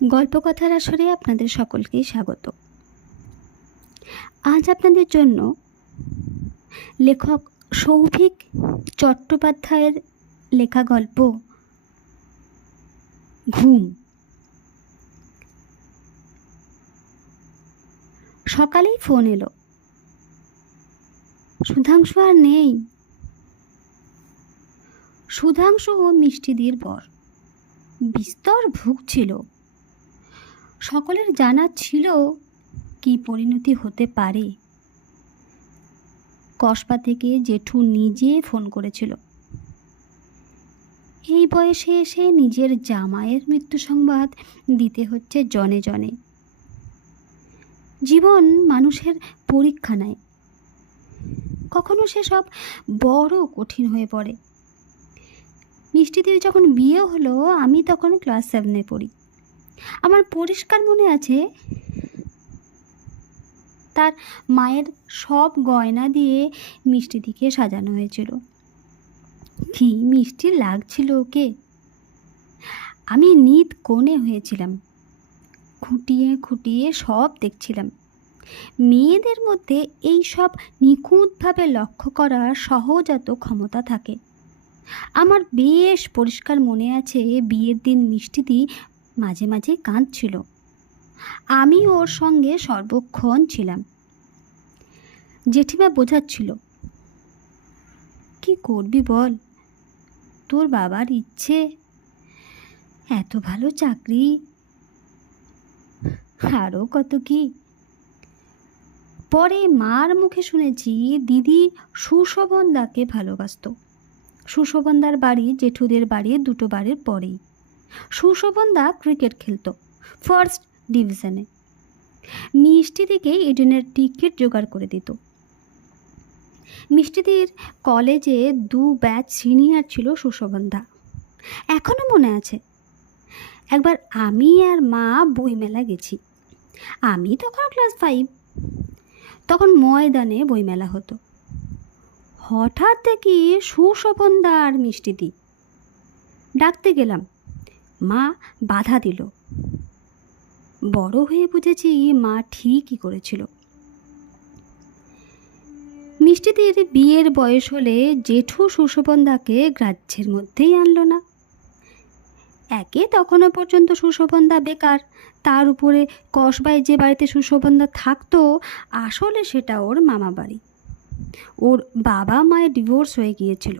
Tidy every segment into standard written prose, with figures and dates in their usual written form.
গল্পকথার আসরে আপনাদের সকলকেই স্বাগত। আজ আপনাদের জন্য লেখক সৌভিক চট্টোপাধ্যায়ের লেখা গল্প ঘুম। সকালেই ফোন এলো, সুধাংশু আর নেই। সুধাংশু ও মিষ্টিদির বর বিস্তর ভুগছিল। সকলের জানা ছিল কি পরিণতি হতে পারে। কসবা থেকে জেঠু নিজে ফোন করেছিল। এই বয়সে এসে নিজের জামাইয়ের মৃত্যু সংবাদ দিতে হচ্ছে জনে জনে। জীবন মানুষের পরীক্ষা নেয়, কখনো সেসব বড় কঠিন হয়ে পড়ে। মিষ্টিদির যখন বিয়ে হলো, আমি তখন ক্লাস 7-এ পড়ি। আমার পরিষ্কার মনে আছে, তার মায়ের সব গয়না দিয়ে মিষ্টিদিকে সাজানো হয়েছিল। কি মিষ্টি লাগছিল ওকে। আমি নিত কোণে হয়েছিলাম, খুঁটিয়ে খুঁটিয়ে সব দেখছিলাম। মেয়েদের মধ্যে এই সব নিখুঁতভাবে লক্ষ্য করার সহজাত ক্ষমতা থাকে। আমার বেশ পরিষ্কার মনে আছে, বিয়ের দিন মিষ্টিদি মাঝে মাঝে কাঁদছিল। আমি ওর সঙ্গে সর্বক্ষণ ছিলাম। জেঠিমা বোঝাচ্ছিল, কি করবি বল, তোর বাবার ইচ্ছে, এত ভালো চাকরি, আরও কত কি। পরে মার মুখে শুনেছি দিদি সুশোভনদাকে ভালোবাসত। সুশোভনদার বাড়ি জেঠুদের বাড়ির 2 বাড়ির পরেই। সুশোভনদা ক্রিকেট খেলত ফার্স্ট ডিভিশনে। মিষ্টিদিকে ইডেনের টিকিট জোগাড় করে দিত। মিষ্টিদির কলেজে 2 ব্যাচ সিনিয়র ছিল সুশোভনদা। এখনও মনে আছে, একবার আমি আর মা বইমেলা গেছি। আমি তখন ক্লাস 5। তখন ময়দানে বইমেলা হতো। হঠাৎ দেখি সুশোভনদা আর মিষ্টিদি। ডাকতে গেলাম, মা বাধা দিল। বড় হয়ে বুঝেছি মা ঠিকই করেছিল। মিষ্টিদির বিয়ের বয়স হলে জেঠু সুশোভনদাকে গ্রাহ্যের মধ্যেই আনলো না। একে তখনও পর্যন্ত সুশোভনদা বেকার, তার উপরে কসবায় যে বাড়িতে সুশোভনদা থাকতো, আসলে সেটা ওর মামা বাড়ি। ওর বাবা মায়ের ডিভোর্স হয়ে গিয়েছিল।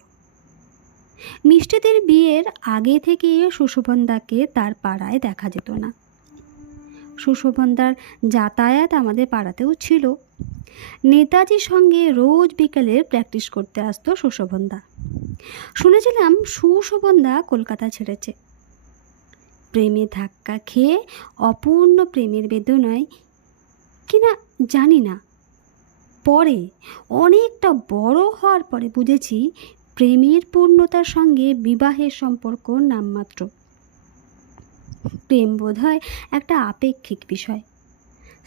মিষ্টিদির বিয়ের আগে থেকে সুশোভনদাকে তার পাড়ায় দেখা যেত না। সুশোভনদার যাতায়াত আমাদের পাড়াতেও ছিল। নেতাজির সঙ্গে রোজ বিকেলে প্র্যাকটিস করতে আসতো সুশোভনদা। শুনেছিলাম সুশোভনদা কলকাতা ছেড়েছে। প্রেমে ধাক্কা খেয়ে অপূর্ণ প্রেমের বেদনায় কিনা জানি না, পরে অনেকটা বড় হওয়ার পরে বুঝেছি প্রেমের পূর্ণতার সঙ্গে বিবাহের সম্পর্ক নামমাত্র। প্রেম বোধহয় একটা আপেক্ষিক বিষয়।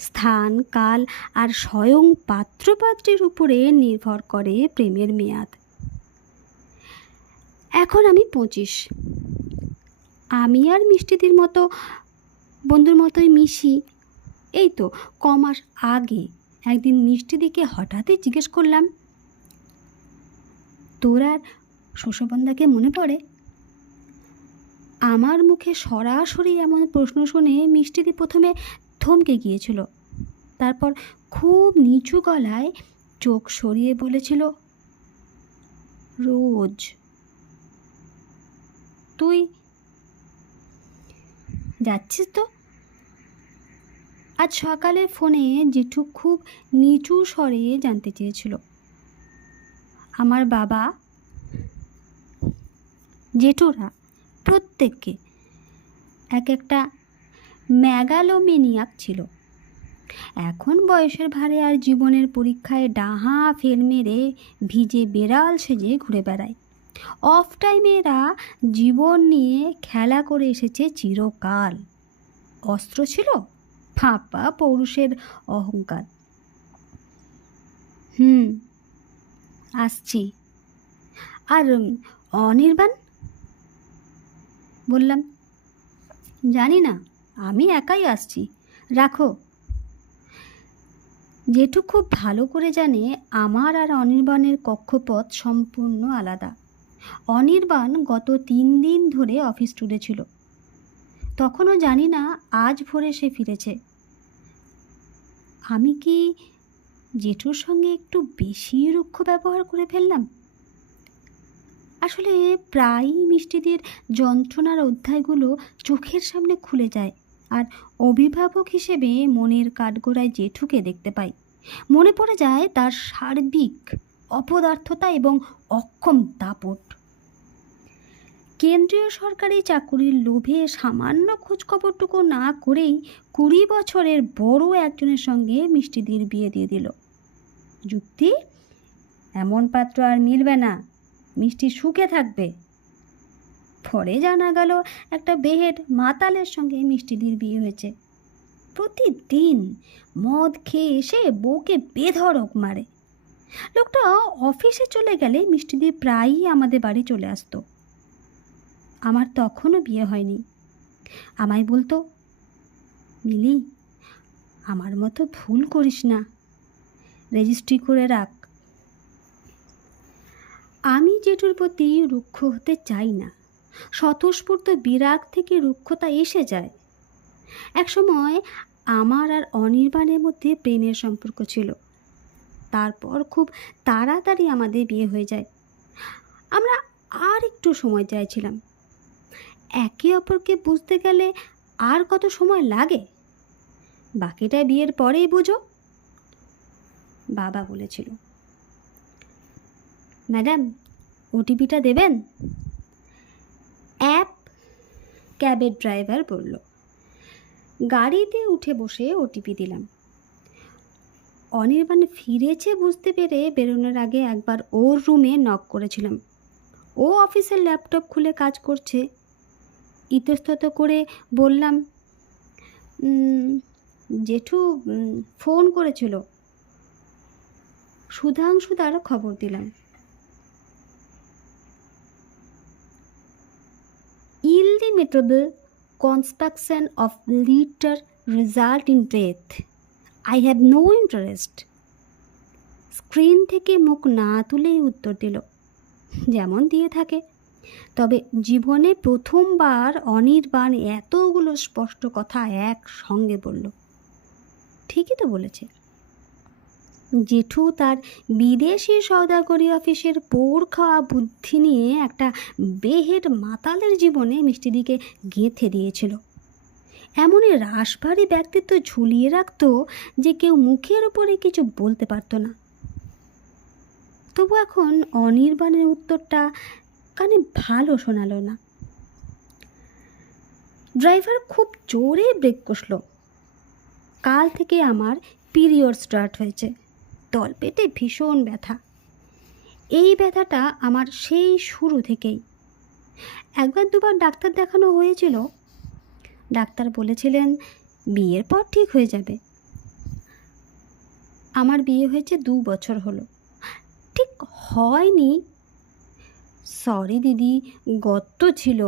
স্থান, কাল আর স্বয়ং পাত্রপাত্রীর উপরে নির্ভর করে প্রেমের মেয়াদ। এখন আমি 25। আমি আর মিষ্টিদির মতো বন্ধুর মতোই মিশি। এই তো কমাস আগে একদিন মিষ্টিদিকে হঠাৎই জিজ্ঞেস করলাম, তোর আর সুশোভনদাকে মনে পড়ে? আমার মুখে সরাসরি এমন প্রশ্ন শুনে মিষ্টিদি প্রথমে থমকে গিয়েছিল। তারপর খুব নিচু গলায় চোখ সরিয়ে বলেছিল, রোজ। তুই যাচ্ছিস তো? আজ সকালে ফোনে জেঠু খুব নিচু স্বরে জানতে চেয়েছিল। আমার বাবা, জেঠুরা প্রত্যেককে এক একটা ম্যাগালোমেনিয়াক ছিল। এখন বয়সের ভারে আর জীবনের পরীক্ষায় ডাহা ফেল মেরে ভিজে বেড়াল সেজে ঘুরে বেড়ায়। অফ টাইমে এরা জীবন নিয়ে খেলা করে এসেছে চিরকাল। অস্ত্র ছিল ফাঁপা পৌরুষের অহংকার। আসছি। আর অনির্বাণ? বললাম, জানি না, আমি একাই আসছি, রাখো। জেঠু খুব ভালো করে জানে আমার আর অনির্বাণের কক্ষপথ সম্পূর্ণ আলাদা। অনির্বাণ গত 3 দিন ধরে অফিস ট্যুরে ছিল। তখনও জানি না আজ ভোরে সে ফিরেছে। আমি কি জেঠুর সঙ্গে একটু বেশি রুক্ষ ব্যবহার করে ফেললাম? আসলে প্রায়ই মিষ্টিদের যন্ত্রণার অধ্যায়গুলো চোখের সামনে খুলে যায়, আর অভিভাবক হিসেবে মনের কাঠগোড়ায় জেঠুকে দেখতে পাই। মনে পড়ে যায় তার সার্বিক অপদার্থতা এবং অক্ষম দাপট। কেন্দ্রীয় সরকারি চাকুরির লোভে সামান্য খোঁজখবরটুকু না করেই 20 বছরের বড় একজনের সঙ্গে মিষ্টিদির বিয়ে দিয়ে দিল। যুক্তি, এমন পাত্র আর মিলবে না, মিষ্টি সুখে থাকবে। পরে জানা গেল একটা বেহেড মাতালের সঙ্গে মিষ্টিদির বিয়ে হয়েছে। প্রতিদিন মদ খেয়ে এসে বউকে বেধড়ক মারে। লোকটা অফিসে চলে গেলে মিষ্টিদি প্রায়ই আমাদের বাড়ি চলে আসতো। আমার তখনও বিয়ে হয়নি। আমায় বলতো, মিলি, আমার মতো ভুল করিস না, রেজিস্ট্রি করে রাখ। আমি জেঠুর প্রতি রুক্ষ হতে চাই না। স্বতঃস্ফূর্ত বিরাগ থেকে রুক্ষতা এসে যায়। একসময় আমার আর অনির্বাণের মধ্যে প্রেমের সম্পর্ক ছিল। তারপর খুব তাড়াতাড়ি আমাদের বিয়ে হয়ে যায়। আমরা আর একটু সময় চাইছিলাম। একে অপরকে বুঝতে গেলে আর কত সময় লাগে? বাকিটা বিয়ের পরেই বুঝো, বাবা বলেছিল। ম্যাডাম, ওটিপিটা দেবেন? অ্যাপ ক্যাবের ড্রাইভার বলল। গাড়িতে উঠে বসে ওটিপি দিলাম। অনির্বাণ ফিরেছে বুঝতে পেরে বেরোনোর আগে একবার ওর রুমে নক করেছিলাম। ও অফিসের ল্যাপটপ খুলে কাজ করছে। ইতস্তত করে বললাম, জেঠু ফোন করেছিল। সুধাংশুদার খবর দিলাম। Illimitable construction of litter result in death. I have no interest. Screen থেকে মুখ না তুলেই উত্তর দিল, যেমন দিয়ে থাকে। তবে জীবনে প্রথমবার অনির্বাণ এতগুলো স্পষ্ট কথা একসঙ্গে বলল। ঠিকই তো বলেছে। জেঠু তার বিদেশি সওদাগরি অফিসের পোড় খাওয়া বুদ্ধি নিয়ে একটা বেহেড মাতালের জীবনে মিষ্টিদিকে গেঁথে দিয়েছিল। এমনই রাশভারী ব্যক্তিত্ব ঝুলিয়ে রাখত যে কেউ মুখের উপরে কিছু বলতে পারত না। তবু এখন অনির্বাণের উত্তরটা কানে ভালো শোনালো না। ড্রাইভার খুব জোরে ব্রেক কষল। কাল থেকে আমার পিরিয়ড স্টার্ট হয়েছে। তলপেটে ভীষণ ব্যথা। এই ব্যথাটা আমার সেই শুরু থেকেই। একবার দুবার ডাক্তার দেখানো হয়েছিল। ডাক্তার বলেছিলেন বিয়ের পর ঠিক হয়ে যাবে। আমার বিয়ে হয়েছে 2 বছর হলো। ঠিক হয়নি, সরি দিদি, গর্ত ছিল।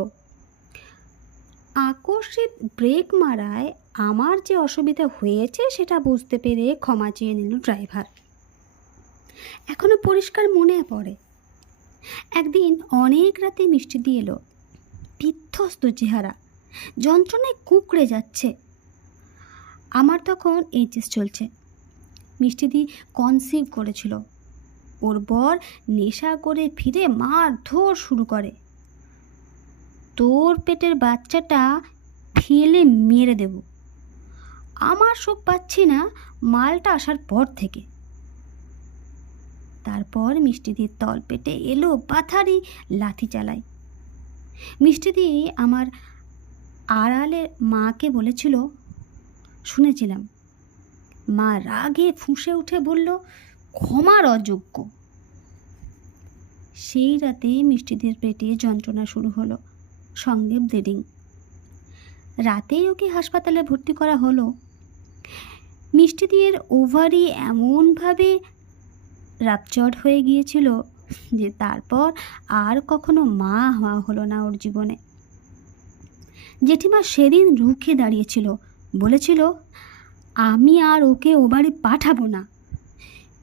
আকস্মিক ব্রেক মারায় আমার যে অসুবিধা হয়েছে সেটা বুঝতে পেরে ক্ষমা চেয়ে নিল ড্রাইভার। এখনো পরিষ্কার মনে পড়ে, একদিন অনেক রাতে মিষ্টিদি এলো। বিধ্বস্ত চেহারা, যন্ত্রণায় কুঁকড়ে যাচ্ছে। আমার তখন এইচএস চলছে। মিষ্টিদি কনসিভ করেছিল। ওর বর নেশা করে ফিরে মারধর শুরু করে। তোর পেটের বাচ্চাটা ফেলে মেরে দেব। আমার শোক পাচ্ছি না মালটা আসার পর থেকে। তারপর মিষ্টিদির তল পেটে এলো পাথারি লাথি চালায়। মিষ্টিদি আমার আড়ালে মাকে বলেছিল, শুনেছিলাম। মা রাগে ফুঁসে উঠে বলল, ক্ষমার অযোগ্য। সেই রাতে মিষ্টিদির পেটে যন্ত্রণা শুরু হলো, সঙ্গে ব্লিডিং। রাতেই ওকে হাসপাতালে ভর্তি করা হলো। মিষ্টিদির ওভারি এমনভাবে রাপচার্ড হয়ে গিয়েছিল যে তারপর আর কখনো মা হওয়া হলো না ওর জীবনে। জেঠিমা সেদিন রুখে দাঁড়িয়েছিল, বলেছিল আমি আর ওকে ও বাড়ি পাঠাবো না।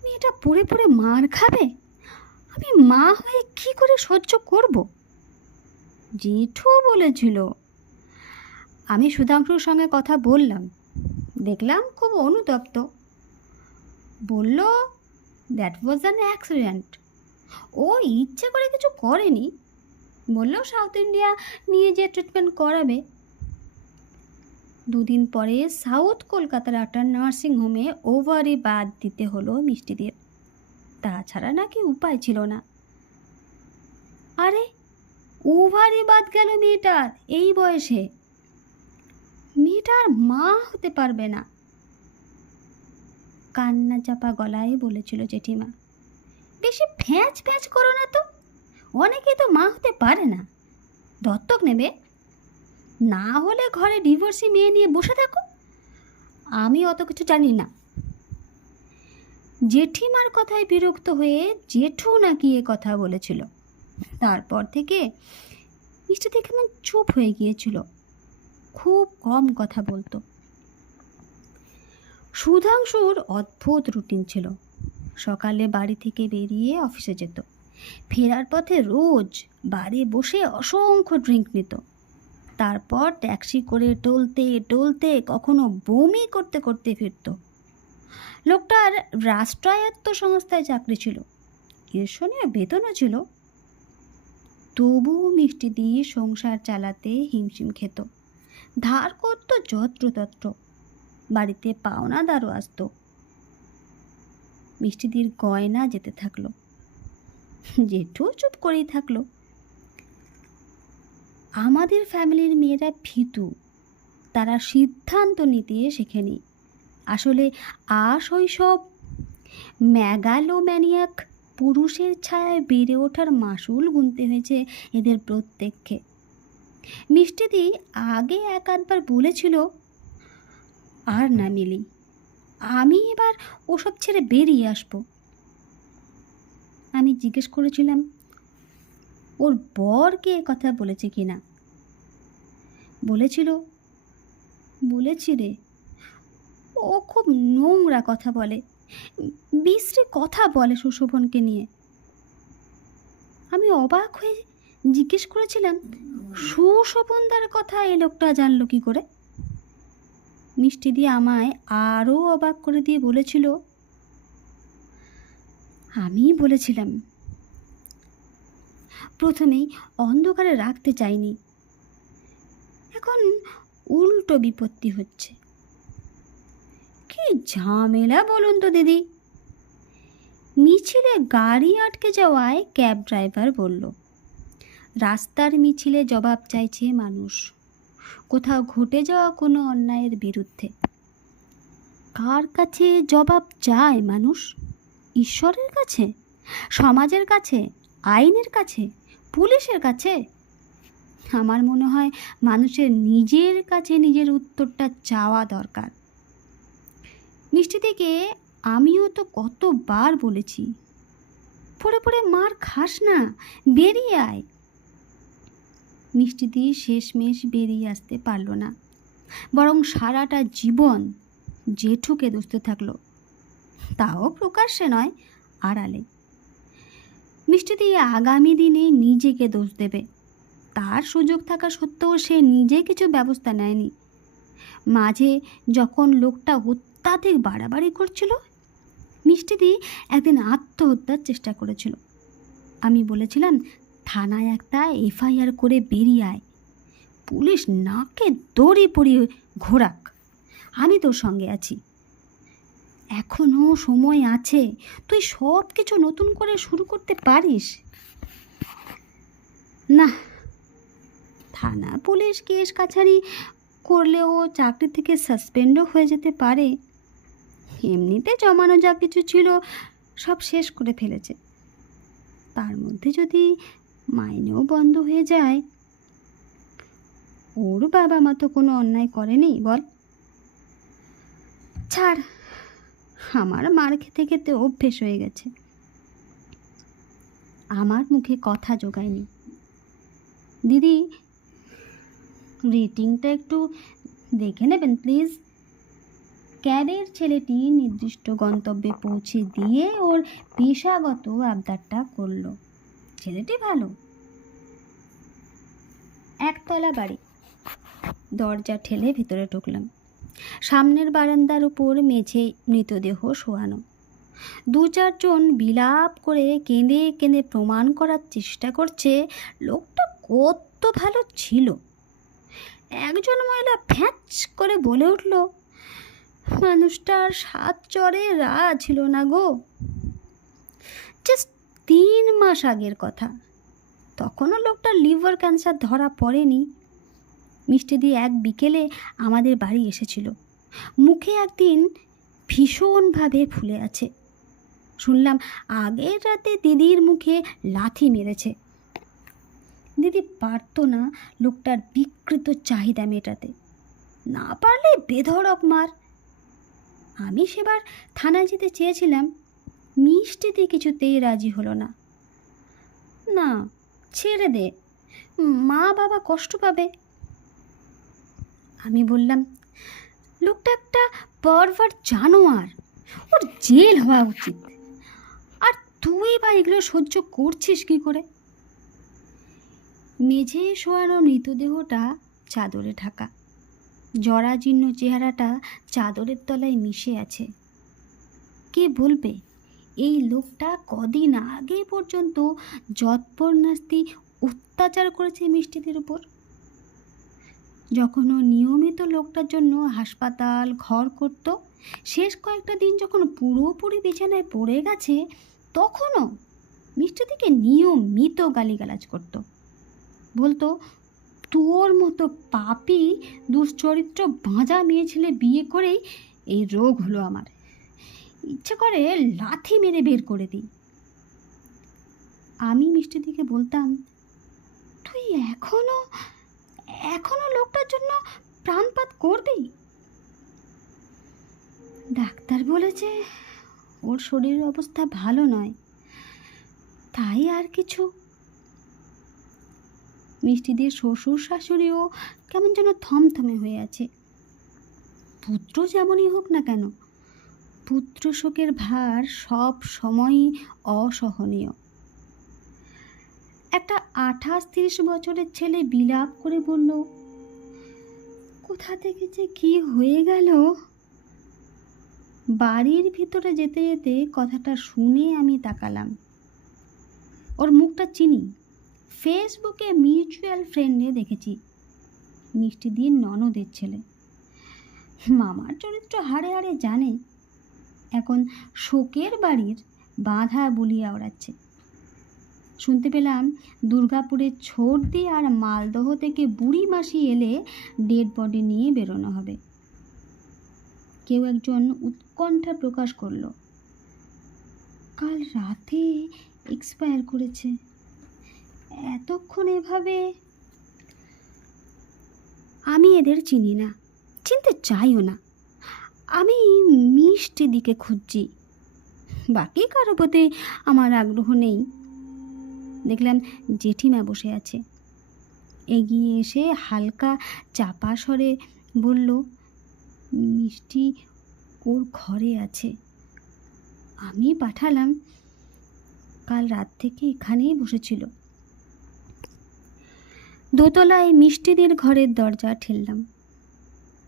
মেয়েটা পড়ে পড়ে মার খাবে, আমি মা হয়ে কি করে সহ্য করব? জেঠু বলেছিল। আমি সুধাংশুর সঙ্গে কথা বললাম, দেখলাম খুব অনুতপ্ত। বলল দ্যাট ওয়াজ অ্যান অ্যাক্সিডেন্ট, ও ইচ্ছে করে কিছু করেনি। বলল সাউথ ইন্ডিয়া নিয়ে যে ট্রিটমেন্ট করাবে। দুদিন পরে সাউথ কলকাতার একটা নার্সিংহোমে ওভারি বাদ দিতে হলো মিষ্টিদের। তাছাড়া নাকি উপায় ছিল না। আরে ওভারি বাদ গেল মেয়েটার এই বয়সে, মেয়েটার মা হতে পারবে না। কান্না চাপা গলায় বলেছিল জেঠিমা, বেশি ফ্যাঁচ ফ্যাঁচ করো না তো, অনেকে তো মা হতে পারে না, দত্তক নেবে, না হলে ঘরে ডিভোর্সি মেয়ে নিয়ে বসে থাকো। আমি অত কিছু জানি না। জেঠিমার কথায় বিরক্ত হয়ে জেঠু নাকি এ কথা বলেছিল। তারপর থেকে মিষ্টি কেমন চুপ হয়ে গিয়েছিল, খুব কম কথা বলতো। সুধাংশুর অদ্ভুত রুটিন ছিল। সকালে বাড়ি থেকে বেরিয়ে অফিসে যেত, ফেরার পথে রোজ বারে বসে অসংখ্য ড্রিঙ্ক নিত। তারপর ট্যাক্সি করে টলতে টলতে কখনো বমি করতে করতে ফিরত। লোকটার রাষ্ট্রায়ত্ত সংস্থায় চাকরি ছিল, ঈর্ষণীয় বেতনও ছিল। তবু মিষ্টি দিয়ে সংসার চালাতে হিমশিম খেত। ধার করতো যত্রতত্র, বাড়িতে পাওনাদারও আসতো। মিষ্টিদির গয়না যেতে থাকলো, জেঠু চুপ করেই থাকলো। আমাদের ফ্যামিলির মেয়েরা ভীতু, তারা সিদ্ধান্ত নিতে শেখেনি। আসলে আশৈশব ম্যাগালোম্যানিয়াক পুরুষের ছায়ায় বেড়ে ওঠার মাসুল গুনতে হয়েছে এদের প্রত্যেককে। মিষ্টিদি আগে এক আধবার বলেছিল, আর না মিলি, আমি এবার ওসব ছেড়ে বেরিয়ে আসব। আমি জিজ্ঞেস করেছিলাম ওর বরকে এ কথা বলেছে কি না। বলেছি রে, ও খুব নোংরা কথা বলে, বিশ্রী কথা বলে সুশোভনকে নিয়ে। আমি অবাক হয়ে জিজ্ঞেস করেছিলাম, সুশোভনদার কথা এই লোকটা জানলো কি করে? মিষ্টি দিয়ে আমায় আরও অবাক করে দিয়ে বলেছিল, আমি বলেছিলাম। প্রথমেই অন্ধকারে রাখতে চাইনি, এখন উল্টো বিপত্তি হচ্ছে। কি ঝামেলা বলুন তো দিদি। মিছিলে গাড়ি আটকে যাওয়ায় ক্যাব ড্রাইভার বলল, রাস্তার মিছিলে জবাব চাইছে মানুষ, কোথাও ঘটে যাওয়া কোনো অন্যায়ের বিরুদ্ধে। কার কাছে জবাব চায় মানুষ? ঈশ্বরের কাছে, সমাজের কাছে, আইনের কাছে, পুলিশের কাছে? আমার মনে হয় মানুষের নিজের কাছে নিজের উত্তরটা চাওয়া দরকার। মিষ্টি থেকে আমিও তো কতবার বলেছি, পড়ে পড়ে মার খাস না, বেরিয়ে আয়। মিষ্টি দিয়ে শেষমেশ বেরিয়ে আসতে পারল না, বরং সারাটা জীবন জেঠুকে দুষতে থাকলো, তাও প্রকাশ্যে নয়, আড়ালে। মিষ্টি দিয়ে আগামী দিনে নিজেকে দোষ দেবে, তার সুযোগ থাকা সত্ত্বেও সে নিজে কিছু ব্যবস্থা নেয়নি। মাঝে যখন লোকটা অত্যাধিক বাড়াবাড়ি করছিল, মিষ্টি দিয়ে একদিন আত্মহত্যার চেষ্টা করেছিল। আমি বলেছিলাম, থানায় একটা এফআইআর করে বেরিয়ে আয়, পুলিশ নাকে দড়ি পরিয়ে ঘোরাক, আমি তোর সঙ্গে আছি, এখনও সময় আছে, তুই সব কিছু নতুন করে শুরু করতে পারিস। না, থানা পুলিশ কেস কাছারি করলেও চাকরি থেকে সাসপেন্ডও হয়ে যেতে পারে। এমনিতে জমানো যা কিছু ছিল সব শেষ করে ফেলেছে, তার মধ্যে যদি মাইনেও বন্ধ হয়ে যায়। ওর বাবা মা তো কোনো অন্যায় করেনি বল। ছাড়, আমার মার খেতে খেতে অভ্যেস হয়ে গেছে। আমার মুখে কথা জোগায়নি। দিদি রেটিংটা একটু দেখে নেবেন প্লিজ। ক্যাবের ছেলেটি নির্দিষ্ট গন্তব্যে পৌঁছে দিয়ে ওর পেশাগত আবদারটা করল। ছেলেটি ভালো। একতলা বাড়ি। দরজা ঠেলে ভেতরে ঢুকলাম। সামনের বারান্দার উপর মেঝে মৃতদেহ শোয়ানো। 2-4 জন বিলাপ করে কেঁদে কেঁদে প্রমাণ করার চেষ্টা করছে লোকটা কত ভালো ছিল। একজন মহিলা ফ্যাঁচ করে বলে উঠল, মানুষটার 7 চরে রা ছিল না গো। জাস্ট 3 মাস আগের কথা। তখনও লোকটার লিভার ক্যান্সার ধরা পড়েনি। মিষ্টিদি এক বিকেলে আমাদের বাড়ি এসেছিল। মুখে একদিন ভীষণভাবে ফুলে আছে। শুনলাম আগের রাতে দিদির মুখে লাথি মেরেছে। দিদি পারত না লোকটার বিকৃত চাহিদা মেটাতে, না পারলে বেধড়ক মার। আমি সেবার থানায় যেতে চেয়েছিলাম, মিষ্টিদি কিছুতেই রাজি হলো না। না, ছেড়ে দে, মা বাবা কষ্ট পাবে। আমি বললাম, লোকটা একটা পারভার্ট জানোয়ার, ওর জেল হওয়া উচিত। আর তুই বা এগুলো সহ্য করছিস কি করে? মেঝে শোয়ানো মৃতদেহটা চাদরে ঢাকা। জরাজীর্ণ চেহারাটা চাদরের তলায় মিশে আছে। কে বলবে এই লোকটা কদিন আগে পর্যন্ত যৎপরনাস্তি অত্যাচার করেছে মিষ্টিদের উপর? যখন ও নিয়মিত লোকটার জন্য হাসপাতাল ঘর করত, শেষ কয়েকটা দিন যখন পুরোপুরি বিছানায় পড়ে গেছে, তখনও মিষ্টিদিকে নিয়মিত গালিগালাজ করত। বলতো, তোর মতো পাপী দুশ্চরিত্র বাঁজা মেয়ে ছেলে বিয়ে করেই এই রোগ হলো আমার। ইচ্ছে করে লাথি মেরে বের করে দিই। আমি মিষ্টিদিকে বলতাম, তুই এখনো লোকটার জন্য প্রাণপাত করবি? ডাক্তার বলেছে ওর শরীরের অবস্থা ভালো নয়, তাই আর কিছু। মিষ্টিদের শ্বশুর শাশুড়িও কেমন যেন থমথমে হয়ে আছে। পুত্র যেমনই হোক না কেন, পুত্র শোকের ভার সব সময়ই অসহনীয়। একটা 28-30 বছরের ছেলে বিলাপ করে বলল, কোথা থেকে যে কি হয়ে গেল। বাড়ির ভিতরে যেতে যেতে কথাটা শুনে আমি তাকালাম। ওর মুখটা চিনি, ফেসবুকে মিউচুয়াল ফ্রেন্ডে দেখেছি। মিষ্টিদির ননদের ছেলে। মামার চরিত্র হাড়ে হাড়ে জানে। এখন শোকের বাড়ির বাঁধা বলিয়া ওড়াচ্ছে। শুনতে পেলাম দুর্গাপুরের ছোটদি আর মালদহ থেকে বুড়ি মাসি এলে ডেড বডি নিয়ে বেরোনো হবে। কেউ একজন উৎকণ্ঠা প্রকাশ করল, কাল রাতে এক্সপায়ার করেছে। এতক্ষণ এভাবে। আমি এদের চিনি না, চিনতে চাইও না। আমি মিষ্টিদিকে খুঁজছি, বাকি কারো প্রতি আমার আগ্রহ নেই। দেখলাম জেঠিমা বসে আছে। এগিয়ে এসে হালকা চাপা স্বরে বলল, মিষ্টি ওর ঘরে আছে। আমি পাঠালাম, কাল রাত থেকে এখানেই বসেছিল। দোতলায় মিষ্টিদের ঘরের দরজা ঠেললাম।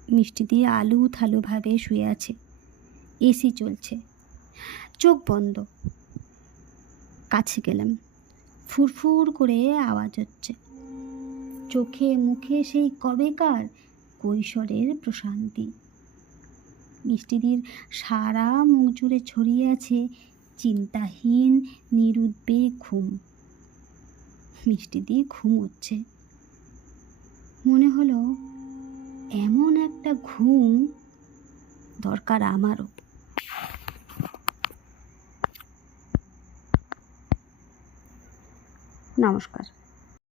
মিষ্টিদি আলু থালুভাবে শুয়ে আছে। এসি চলছে, চোখ বন্ধ। কাছে গেলাম, ফুরফুর করে আওয়াজ হচ্ছে। চোখে মুখে সেই কবেকার কৈশোরের প্রশান্তি। মিষ্টিদির সারা মুখ জুড়ে ছড়িয়ে আছে চিন্তাহীন নিরুদ্বেগ ঘুম। মিষ্টিদি ঘুমোচ্ছে। মনে হলো এমন একটা ঘুম দরকার আমারও। নমস্কার।